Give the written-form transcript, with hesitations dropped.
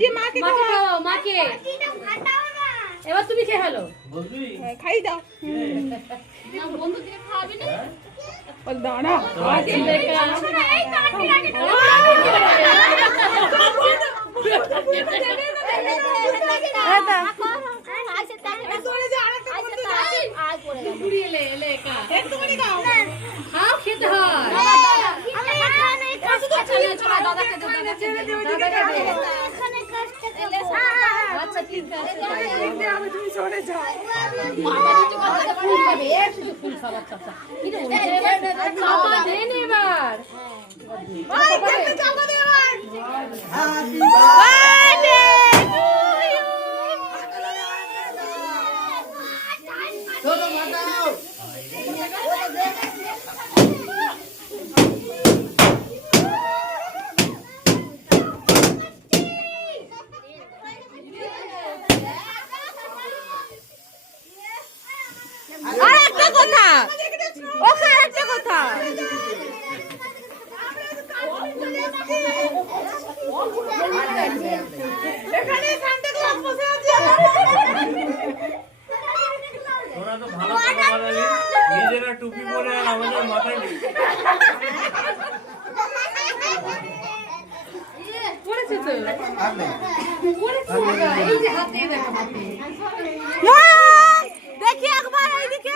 দিয়ে মাকে খাওয়াও, মাকে। এবার তুমি খেয়ে ফেলো, খাই দাও। বন্ধু দিয়ে খাওয়াবি না? দাঁড়া খেতে হয়। আচ্ছা ঠিক আছে, তুমি সরে যাও। ফুল খাবার চাপা দেন এবার। আর একটা কথা, ওখানে একটা কথা, এখানে সান্তা ক্লজ বসে আছে। তোরা তো ভালো কথা বললি, নিজেরা টুপি পরে আর আমাদের মাথায় নেই। পড়েছে তো, পড়েছে এই যে হাতে দেখো, হাতে দেখি একবার এইদিকে।